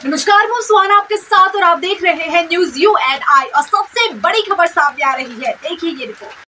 नमस्कार, मैं सुहाना आपके साथ और आप देख रहे हैं न्यूज UNI और सबसे बड़ी खबर सामने आ रही है। देखिए ये रिपोर्ट।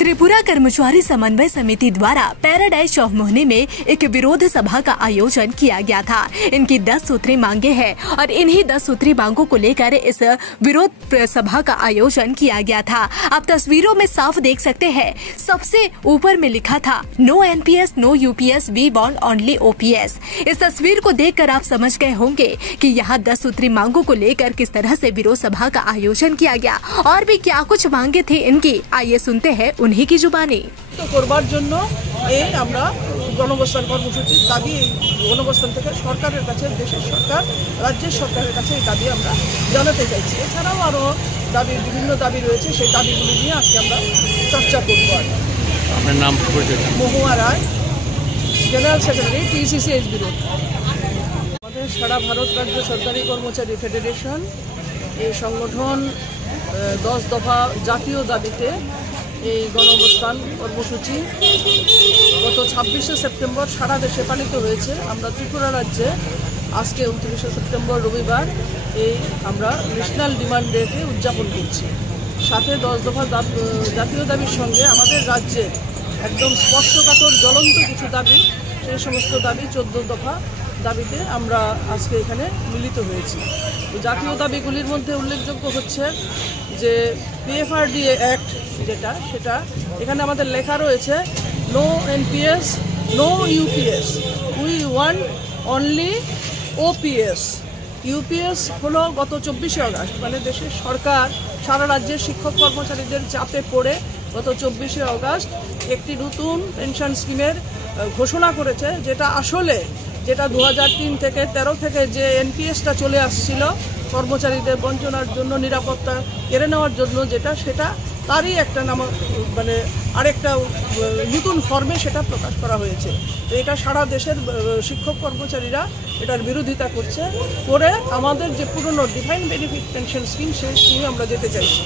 त्रिपुरा कर्मचारी समन्वय समिति द्वारा पैराडाइज चौक मोहने में एक विरोध सभा का आयोजन किया गया था। इनकी 10 सूत्री मांगे हैं और इन्हीं 10 सूत्री मांगों को लेकर इस विरोध सभा का आयोजन किया गया था। आप तस्वीरों में साफ देख सकते हैं, सबसे ऊपर में लिखा था no NPS, no UPS, we want only OPS। इस तस्वीर को देखकर आप समझ गए होंगे कि यहाँ 10 सूत्री मांगों को लेकर किस तरह से विरोध सभा का आयोजन किया गया और भी क्या कुछ मांगे थे इनकी। आइए सुनते हैं उन्हीं की जुबानी। तो করবার জন্য এই আমরা গণঅবস্থান কর্মসূচির দাবি গণঅবস্থান থেকে সরকারের কাছে, দেশের সরকার, রাজ্যের সরকারের কাছে এই দাবি আমরা জানাতে চাইছি। এছাড়াও আরো দাবি, বিভিন্ন দাবি রয়েছে, সেই দাবিগুলি নিয়ে আজকে আমরা চর্চা করব। আপনার নাম পরিচয়? মহুয়া রায়, জেনারেল সেক্রেটারি PCCS বিরোধ। আমাদের সারা ভারত রাজ্য সরকারি কর্মচারী ফেডারেশন এই সংগঠন 10 দফা জাতীয় দাবিতে এই গণঅবস্থান কর্মসূচি গত 26শে সেপ্টেম্বর সারা দেশে পালিত হয়েছে। আমরা ত্রিপুরা রাজ্যে আজকে 29শে সেপ্টেম্বর রবিবার এই আমরা ন্যাশনাল ডিমান্ড ডেকে উদযাপন করছি। সাথে 10 দফা জাতীয় দাবির সঙ্গে আমাদের রাজ্যে একদম স্পর্শকাতর জ্বলন্ত কিছু দাবি, সেই সমস্ত দাবি 14 দফা দাবিতে আমরা আজকে এখানে মিলিত হয়েছি। জাতীয় দাবিগুলির মধ্যে উল্লেখযোগ্য হচ্ছে যে PFRDA অ্যাক্ট সেটা এখানে আমাদের লেখা রয়েছে no NPS, no UPS, we want only OPS। UPS হলো গত 24শে আগস্ট, মানে দেশের সরকার সারা রাজ্যের শিক্ষক কর্মচারীদের চাপে পড়ে গত 24শে আগস্ট একটি নতুন পেনশন স্কিমের ঘোষণা করেছে, যেটা 2003 থেকে 13 থেকে যে NPSটা চলে আসছিল কর্মচারীদের বঞ্চনার জন্য, নিরাপত্তা কেড়ে নেওয়ার জন্য, সেটা তারই একটা মানে আরেকটা নতুন ফর্মে সেটা প্রকাশ করা হয়েছে। তো এটা সারা দেশের শিক্ষক কর্মচারীরা এটার বিরোধিতা করে আমাদের যে পুরনো ডিফাইন্ড বেনিফিট পেনশন স্কিম, সেই স্কিমে আমরা যেতে চাইছি।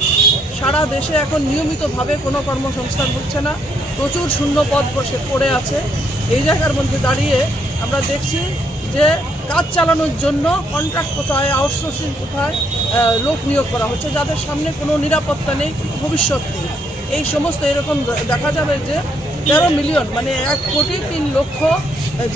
সারা দেশে এখন নিয়মিতভাবে কোনো কর্মসংস্থান হচ্ছে না, প্রচুর শূন্য পদ পড়ে আছে। এই জায়গার মধ্যে দাঁড়িয়ে আমরা দেখছি যে কাজ চালানোর জন্য কন্ট্রাক্ট কোথায়, আউটসোর্সিং কোথায়, লোক নিয়োগ করা হচ্ছে যাদের সামনে কোনো নিরাপত্তা নেই, ভবিষ্যৎ নেই। এই সমস্ত এরকম দেখা যাবে যে 13 মিলিয়ন, মানে 1,03,00,000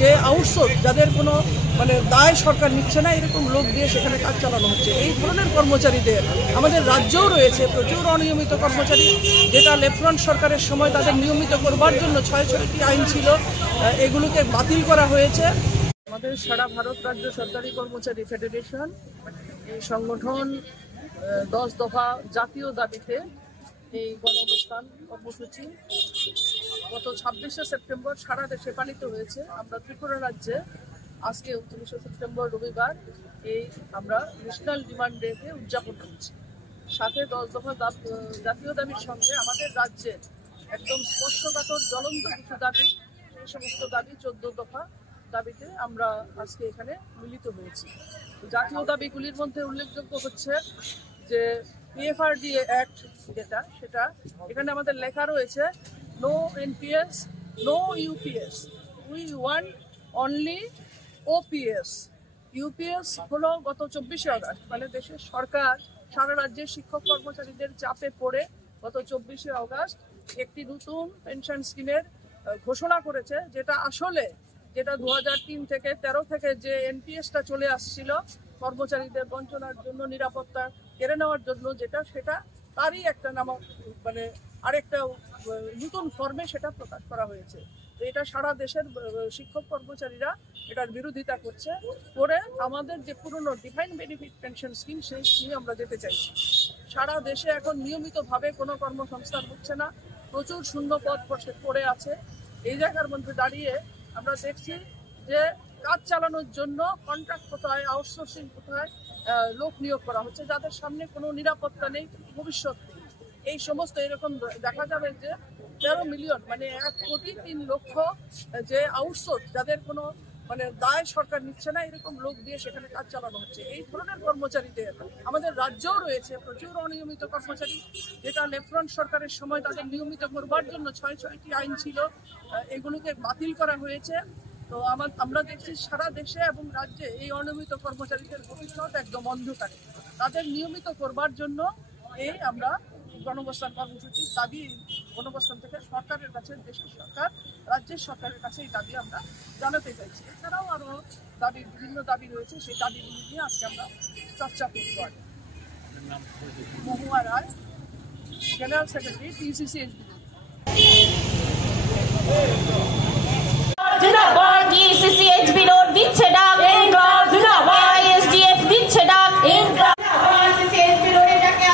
যে আউটসোর্স, যাদের কোনো মানে দায় সরকার নিচ্ছে না, এরকম লোক দিয়ে সেখানে কাজ চালানো হচ্ছে। এই ধরনের কর্মচারীদের আমাদের রাজ্যেও রয়েছে প্রচুর অনিয়মিত কর্মচারী, যেটা লেফটেন্যান্ট সরকারের সময় তাদের নিয়মিত করবার জন্য 6টি আইন ছিল, এগুলোকে বাতিল করা হয়েছে। আমাদের সারা ভারত রাজ্য সরকারি কর্মচারী ফেডারেশন এই সংগঠন 10 দফা জাতীয় দাবিতে এই গণঅবস্থান কর্মসূচি গত 26শে সেপ্টেম্বর সারা দেশে পালিত হয়েছে। আমরা ত্রিপুরা রাজ্যে আজকে 29শে সেপ্টেম্বর রবিবার এই আমরা ন্যাশনাল ডিমান্ড ডেকে উদযাপন করছি। সাথে 10 দফা জাতীয় দাবির সঙ্গে আমাদের রাজ্যে একদম স্পর্শকাতর জ্বলন্ত কিছু দাবি, সেই সমস্ত দাবি 14 দফা দাবিতে আমরা আজকে এখানে মিলিত হয়েছি। জাতীয় দাবিগুলির মধ্যে উল্লেখযোগ্য হচ্ছে যে PFRDA অ্যাক্ট সেটা এখানে আমাদের লেখা রয়েছে no NPS, no UPS, we want only OPS। UPS হলো গত 24শে আগস্ট, মানে দেশের সরকার সারা রাজ্যের শিক্ষক কর্মচারীদের চাপে পড়ে গত 24শে আগস্ট একটি নতুন পেনশন স্কিমের ঘোষণা করেছে, যেটা 2003 থেকে 13 থেকে যে NPSটা চলে আসছিল কর্মচারীদের বঞ্চনার জন্য, নিরাপত্তা কেড়ে নেওয়ার জন্য, সেটা তারই একটা মানে আরেকটা নতুন ফর্মে সেটা প্রকাশ করা হয়েছে। তো এটা সারা দেশের শিক্ষক কর্মচারীরা এটার বিরোধিতা করে আমাদের যে পুরনো ডিফাইন্ড বেনিফিট পেনশন স্কিম, সেই স্কিমে আমরা যেতে চাইছি। সারা দেশে এখন নিয়মিতভাবে কোনো কর্মসংস্থান হচ্ছে না, প্রচুর শূন্য পদ পড়ে আছে। এই জায়গার মধ্যে দাঁড়িয়ে আমরা দেখছি যে কাজ চালানোর জন্য কন্ট্রাক্ট কোথায়, আউটসোর্সিং কোথায়, লোক নিয়োগ করা হচ্ছে যাদের সামনে কোনো নিরাপত্তা নেই, ভবিষ্যৎ নেই। এই সমস্ত এরকম দেখা যাবে যে 13 মিলিয়ন, মানে 1,03,00,000 যে আউটসোর্স, যাদের কোনো মানে দায় সরকার নিচ্ছে না, এরকম লোক দিয়ে সেখানে কাজ চালানো হচ্ছে। এই ধরনের কর্মচারীদের আমাদের রাজ্যেও রয়েছে প্রচুর অনিয়মিত কর্মচারী, যেটা লেফট্যানেন্ট সরকারের সময় তাদের নিয়মিত করবার জন্য 6টি আইন ছিল, এগুলোকে বাতিল করা হয়েছে। তো আমরা দেখছি সারা দেশে এবং রাজ্যে এই অনিয়মিত কর্মচারীদের ভবিষ্যৎ একদম অন্ধকারে। তাদের নিয়মিত করবার জন্য আমরা গণঅবস্থান কর্মসূচির দাবি গণঅবস্থান থেকে সরকারের কাছে, দেশের সরকার, রাজ্যের সরকারের কাছে এই দাবি আমরা জানাতে চাইছি। এছাড়াও আরও বিভিন্ন দাবি রয়েছে, সেই দাবিগুলি নিয়ে আজকে আমরা চর্চা করব। মহুয়া রায়, জেনারেল সেক্রেটারি, পিসিসি এসবি। দিচ্ছে ডাক, আইএসডিএফ দিচ্ছে ডাক,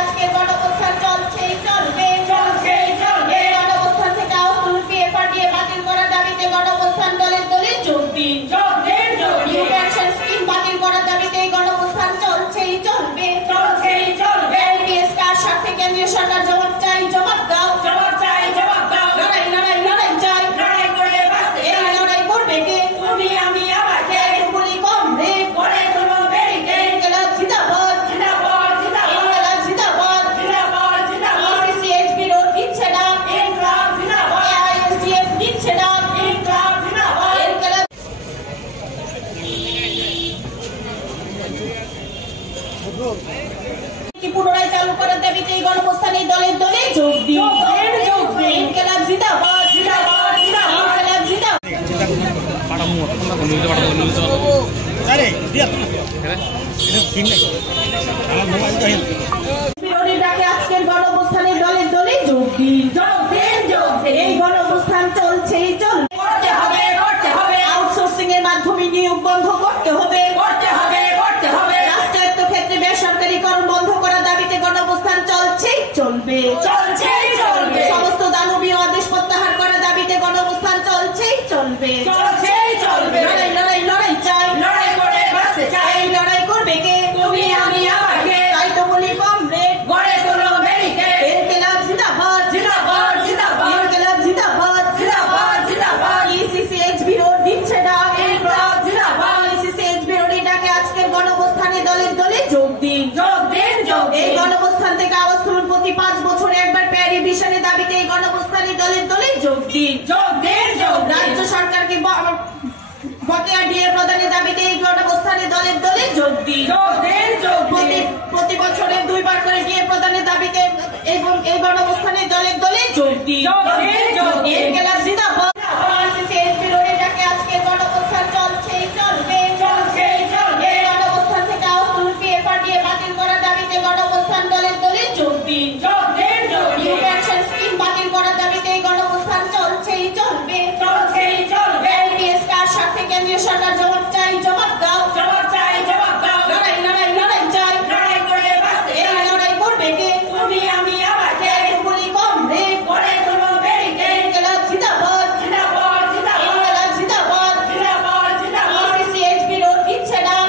আজকে গণঅবস্থান চলছে, চলবে, গণঅবস্থান থেকে আওয়াজ তুলবে, পাঠিয়ে বাতিল করার দাবিতে গণঅবস্থান দলে দলে যোগ দিন, অ্যাকশন স্কিম বাতিল করার দাবিতে গণঅবস্থান চলছেই চলবে, এলপিএস কার স্বার্থে কেন্দ্রীয় সরকার জবাব চাই, জবাব দাও, লড়াই লড়াই লড়াই চাই, এই লড়াই করবে কে? তুমি আমি আবার কে? গুলি কম রে, করে তোলো বেরিকে, ইনকিলাব জিন্দাবাদ, ইনকিলাব জিন্দাবাদ, পিসিসি বিরোধ দিচ্ছে ডাক, আইএসডিএফ দিচ্ছে ডাক, ইনকিলাব পুনরায় চালু করার দাবিতে এই গণঅবস্থানে দলে দলে যোগ দিন, ইনকিলাব জিন্দাবাদ, ইনকিলাব জিন্দাবাদ। বিরোধী ডাকে আজকের গণঅবস্থানে দলে দলে যোগ দিন, এই গণঅবস্থান চলছেই চলবে, আউটসোর্সিং এর মাধ্যমে নিয়োগ বন্ধ করতে হবে, রাষ্ট্রায়ত্ত ক্ষেত্রে বেসরকারীকরণ বন্ধ করার দাবিতে গণঅবস্থান চলছেই চলবে, সমস্ত দানবীয় আদেশ প্রত্যাহার করার দাবিতে গণঅবস্থান চলছেই চলবে, লড়াই লড়াই লড়াই চাই, এই লড়াই করবে কে? তুমি আমি আবার কে? তাই তো বলি কমরেড, গড়ে তোলো বেরিকে, ইনকিলাব জিন্দাবাদ, ইনকিলাব জিন্দাবাদ, পিসিসি বিরোধ দিচ্ছে ডাক, পিসিসি বিরোধী ডাকে আজকের গণঅবস্থানে দলে দলে যোগ দিন, এই গণঅবস্থান থেকে আওয়াজ তুলুন, প্রতি 5 বছরে একবার প্যারি ভিশনের দাবিতে এই গণঅবস্থানে দলে দলে যোগ দিন, রাজ্য সরকারকে বকেয়া ডিএ প্রদানের দাবিতে এই গণঅবস্থানে দলে দলে যোগ দিন, প্রতি বছরে 2 বার করে ডিএ প্রদানের দাবিতে এবং এই গণঅবস্থানে দলে দলে যোগ দিন, ইনকিলাব জিন্দাবাদ, বিরোধী ডাকে আজকে গণঅবস্থান চলছেই চলবে, গণঅবস্থান থেকে আওয়াজ তুলবে, পাঠিয়ে বাতিল করার দাবিতে গণঅবস্থান দলে দলে যোগ দিন, অ্যাকশন স্কিম বাতিল করার দাবিতে গণঅবস্থান চলছেই চলবে, এলপিএস কার স্বার্থে কেন্দ্রীয় সরকার জবাব চাই, জবাব দাও, লড়াই লড়াই লড়াই চাই, এই লড়াই করবে কে? তুমি আমি আবার কে? গুলি কম রে, করে তোলো বেরিকে, ইনকিলাব জিন্দাবাদ, ইনকিলাব জিন্দাবাদ, পিসিসি বিরোধ দিচ্ছে ডাক,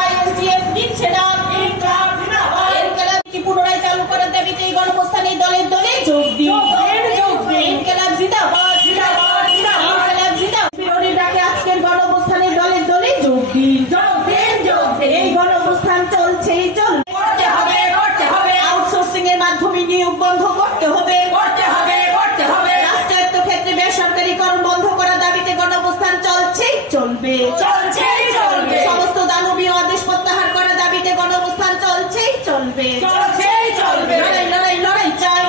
আইএসডিএফ দিচ্ছে ডাক, ইনকিলাব পুনরায় চালু করার দাবিতে এই গণঅবস্থানে দলে দলে যোগ দিন, ইনকিলাব জিন্দাবাদ, ইনকিলাব জিন্দাবাদ। বিরোধী ডাকে আজকের গণঅবস্থানে দলে দলে যোগ দিন, এই গণঅবস্থান চলছেই চলবে, আউটসোর্সিং এর মাধ্যমে নিয়োগ বন্ধ করতে হবে, রাষ্ট্রায়ত্ত ক্ষেত্রে বেসরকারীকরণ বন্ধ করার দাবিতে গণঅবস্থান চলছেই চলবে, সমস্ত দানবীয় আদেশ প্রত্যাহার করার দাবিতে গণঅবস্থান চলছেই চলবে, লড়াই লড়াই লড়াই চাই,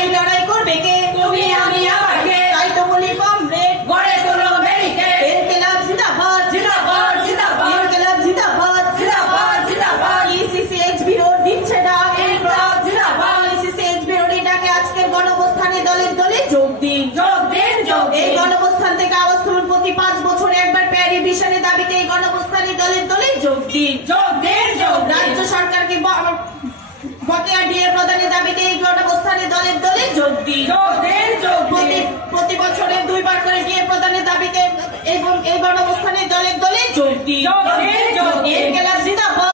এই লড়াই করবে কে? তুমি আমি আবার কে? তাই তো বলি কমরেড, গড়ে তোলো বেরিকে, ইনকিলাব জিন্দাবাদ, ইনকিলাব জিন্দাবাদ, পিসিসি বিরোধ দিচ্ছে ডাক, পিসিসি বিরোধী ডাকে আজকের গণঅবস্থানে দলে দলে যোগ দিন, এই গণঅবস্থান থেকে আওয়াজ তুলুন, প্রতি 5 বছরে একবার প্যারি ভিশনের দাবিতে এই গণঅবস্থানে দলে দলে যোগ দিন, রাজ্য সরকারকে বকেয়া ডিএ প্রদানের দাবিতে এই গণঅবস্থানে দলে দলে যোগ দিন, প্রতি বছরে 2 বার করে ডিএ প্রদানের দাবিতে এবং এই গণঅবস্থানে দলে দলে যোগ দিন, ইনকিলাব জিন্দাবাদ।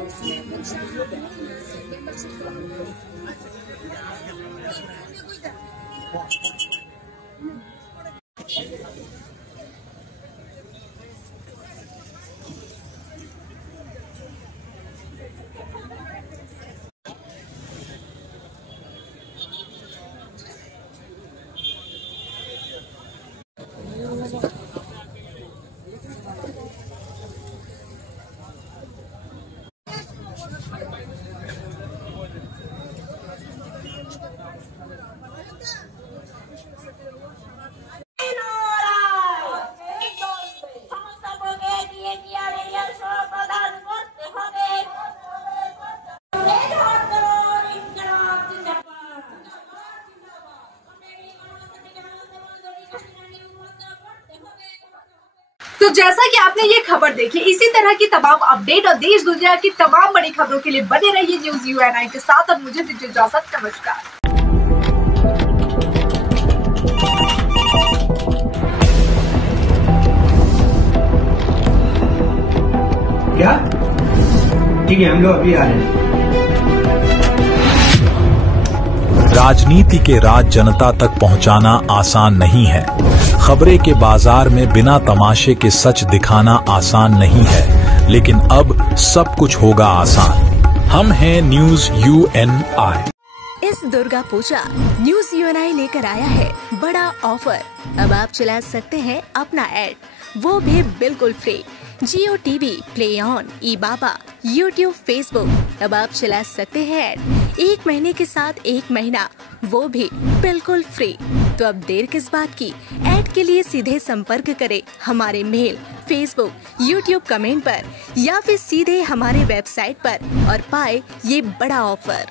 মহিলা तो जैसा कि आपने ये खबर देखी, इसी तरह की तमाम अपडेट और देश दुनिया की तमाम बड़ी खबरों के लिए बने रहिए न्यूज़ UNI के साथ। और मुझे दीजिए इजाजत, नमस्कार। क्या? ठीक है, हम लोग अभी आ रहे हैं। राजनीति के राज जनता तक पहुंचाना आसान नहीं है। खबरें के बाजार में बिना तमाशे के सच दिखाना आसान नहीं है, लेकिन अब सब कुछ होगा आसान। हम हैं न्यूज़ UNI। इस दुर्गा पूजा न्यूज़ UNI लेकर आया है बड़ा ऑफर। अब आप चला सकते हैं अपना ऐड, वो भी बिल्कुल free. Jio TV, play on, eBaba, YouTube, Facebook। अब आप चला सकते हैं ऐड 1 महीने के साथ 1 महीना, वो भी बिल्कुल फ्री। तो अब देर किस बात की? ऐड के लिए सीधे संपर्क करें हमारे मेल, Facebook, YouTube कमेंट पर या फिर सीधे हमारे वेबसाइट पर और पाए ये बड़ा ऑफर।